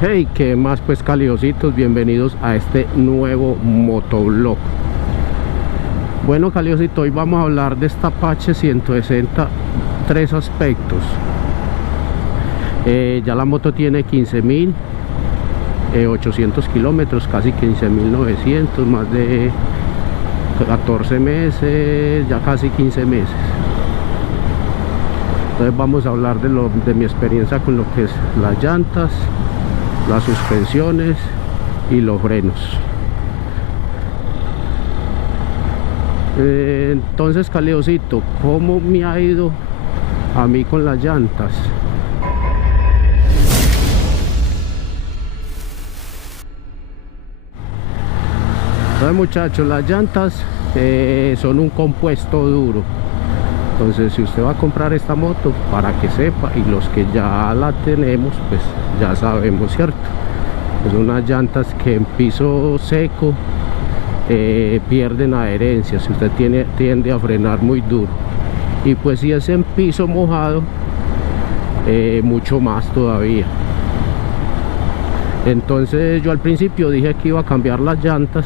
Hey, ¿qué más pues caliositos? Bienvenidos a este nuevo motovlog. Bueno caliosito, hoy vamos a hablar de esta Apache 160, tres aspectos. Ya la moto tiene 15.800 kilómetros, casi 15.900, más de 14 meses, ya casi 15 meses. Entonces vamos a hablar de mi experiencia con lo que es las llantas, las suspensiones y los frenos. Entonces caliosito, ¿cómo me ha ido a mí con las llantas? Entonces muchachos, las llantas son un compuesto duro. Entonces si usted va a comprar esta moto, para que sepa, y los que ya la tenemos pues ya sabemos, ¿cierto? Son unas llantas que en piso seco pierden adherencia, si usted tiende a frenar muy duro, y pues si es en piso mojado, mucho más todavía. Entonces yo al principio dije que iba a cambiar las llantas,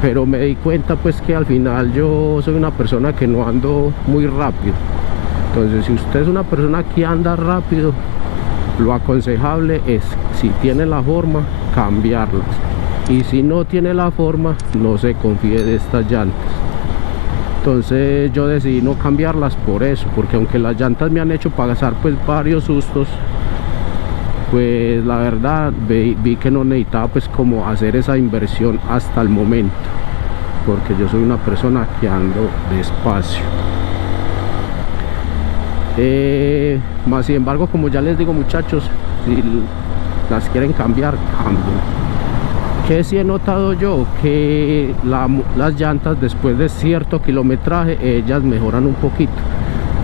pero me di cuenta pues que al final yo soy una persona que no ando muy rápido. Entonces si usted es una persona que anda rápido, lo aconsejable es, si tiene la forma, cambiarlas, y si no tiene la forma, no se confíe de estas llantas. Entonces yo decidí no cambiarlas por eso, porque aunque las llantas me han hecho pasar pues varios sustos, pues la verdad vi que no necesitaba pues como hacer esa inversión hasta el momento, porque yo soy una persona que ando despacio. Más sin embargo, como ya les digo muchachos, si las quieren cambiar, cambien. Que sí he notado yo que las llantas después de cierto kilometraje, ellas mejoran un poquito.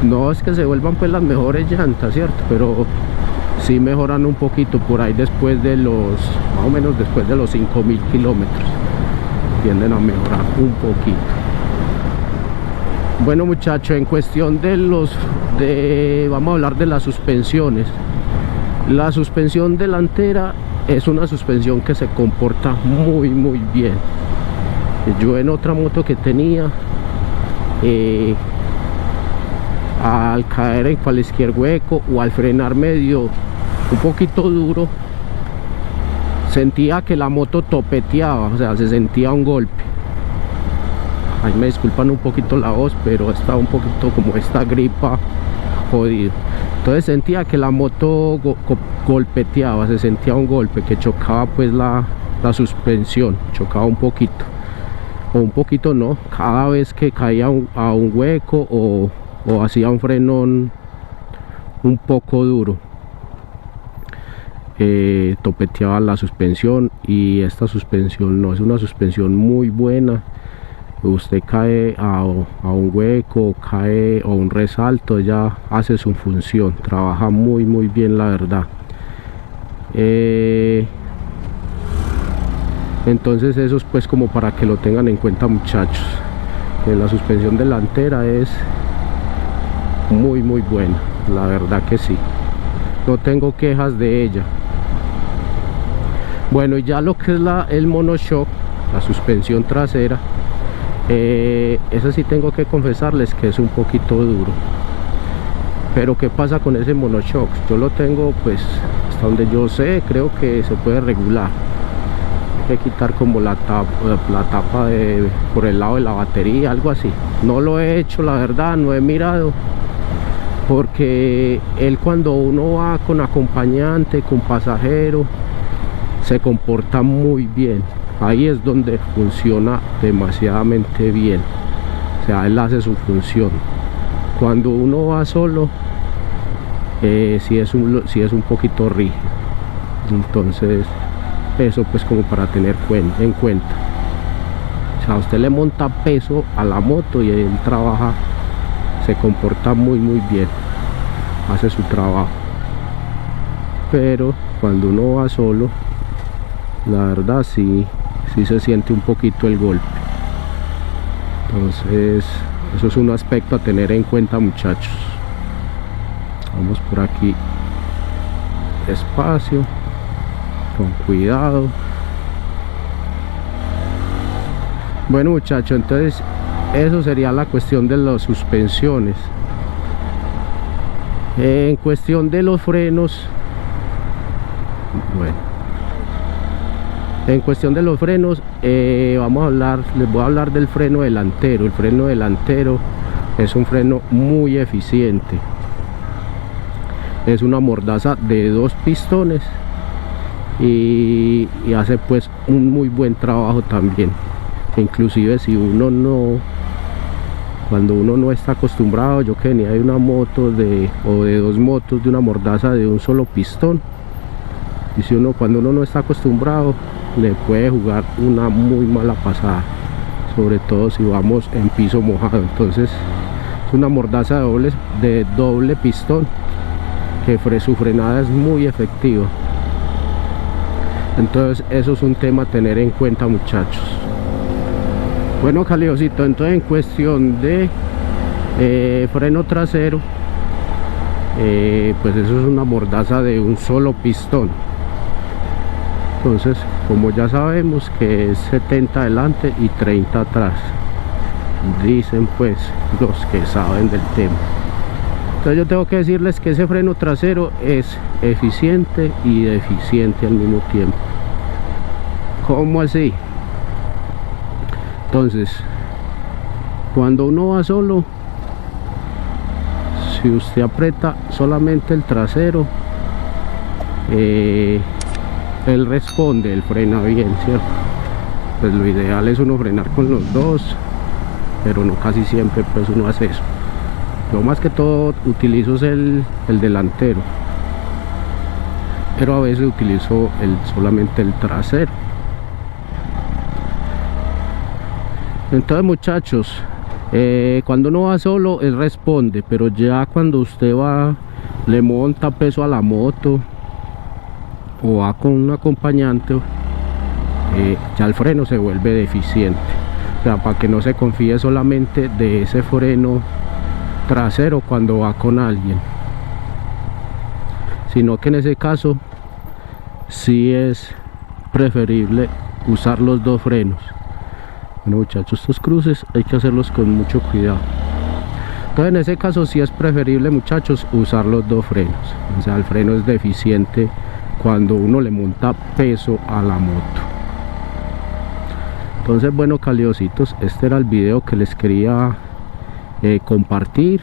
No es que se vuelvan pues las mejores llantas, cierto, pero sí mejoran un poquito por ahí después de más o menos después de los 5.000 kilómetros, tienden a mejorar un poquito. Bueno muchachos, en cuestión vamos a hablar de las suspensiones. La suspensión delantera es una suspensión que se comporta muy bien. Yo en otra moto que tenía, al caer en cualquier hueco o al frenar medio un poquito duro, sentía que la moto topeteaba, o sea, se sentía un golpe. Ahí me disculpan un poquito la voz, pero estaba un poquito como esta gripa jodido. Entonces sentía que la moto golpeteaba, se sentía un golpe, que chocaba pues la suspensión, chocaba un poquito, o un poquito no, cada vez que caía a un hueco o hacía un frenón un poco duro, topeteaba la suspensión. Y esta suspensión no es una suspensión muy buena. Usted cae a un hueco, cae a un resalto, ya hace su función, trabaja muy bien, la verdad. Entonces eso es pues como para que lo tengan en cuenta muchachos, que la suspensión delantera es muy buena, la verdad que sí, no tengo quejas de ella. Bueno, y ya lo que es el monoshock, la suspensión trasera, eso sí tengo que confesarles que es un poquito duro. Pero ¿qué pasa con ese monoshock? Yo lo tengo pues hasta donde yo sé, creo que se puede regular. Hay que quitar como la tapa por el lado de la batería, algo así. No lo he hecho, la verdad, no he mirado, porque él, cuando uno va con acompañante, con pasajero, se comporta muy bien. Ahí es donde funciona demasiadamente bien, o sea, él hace su función. Cuando uno va solo, sí es un poquito rígido. Entonces eso pues como para tener en cuenta. O sea, usted le monta peso a la moto y él trabaja, se comporta muy bien, hace su trabajo. Pero cuando uno va solo, la verdad sí se siente un poquito el golpe. Entonces eso es un aspecto a tener en cuenta muchachos. Vamos por aquí despacio. con cuidado. Bueno muchachos, entonces eso sería la cuestión de las suspensiones. En cuestión de los frenos, bueno, en cuestión de los frenos, les voy a hablar del freno delantero. El freno delantero es un freno muy eficiente. Es una mordaza de 2 pistones y hace pues un muy buen trabajo también. Inclusive si cuando uno no está acostumbrado, yo que venía de una moto o de 2 motos, de una mordaza de un solo pistón, y si cuando uno no está acostumbrado, le puede jugar una muy mala pasada, sobre todo si vamos en piso mojado. Entonces es una mordaza de doble pistón que su frenada es muy efectiva. Entonces eso es un tema a tener en cuenta, muchachos. Bueno, Caliosito, entonces en cuestión de freno trasero, pues eso es una mordaza de un solo pistón. Entonces, como ya sabemos que es 70 adelante y 30 atrás, dicen pues los que saben del tema. Entonces yo tengo que decirles que ese freno trasero es eficiente y deficiente al mismo tiempo. ¿Cómo así? Entonces, cuando uno va solo, si usted aprieta solamente el trasero, él responde, él frena bien, ¿cierto? Pues lo ideal es uno frenar con los dos, pero no casi siempre pues uno hace eso. Yo más que todo utilizo el delantero, pero a veces utilizo solamente el trasero. Entonces muchachos, cuando uno va solo él responde, pero ya cuando usted le monta peso a la moto o va con un acompañante, ya el freno se vuelve deficiente. O sea, para que no se confíe solamente de ese freno trasero cuando va con alguien, sino que en ese caso sí es preferible usar los 2 frenos. Bueno muchachos, estos cruces hay que hacerlos con mucho cuidado. Entonces en ese caso sí es preferible, muchachos, usar los 2 frenos. O sea, el freno es deficiente cuando uno le monta peso a la moto. Entonces bueno, caliositos, este era el video que les quería compartir.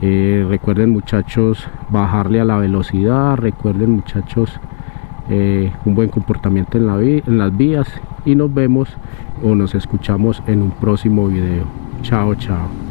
Recuerden muchachos, bajarle a la velocidad. Recuerden muchachos, un buen comportamiento en las vías, y nos vemos o nos escuchamos en un próximo video. Chao, chao.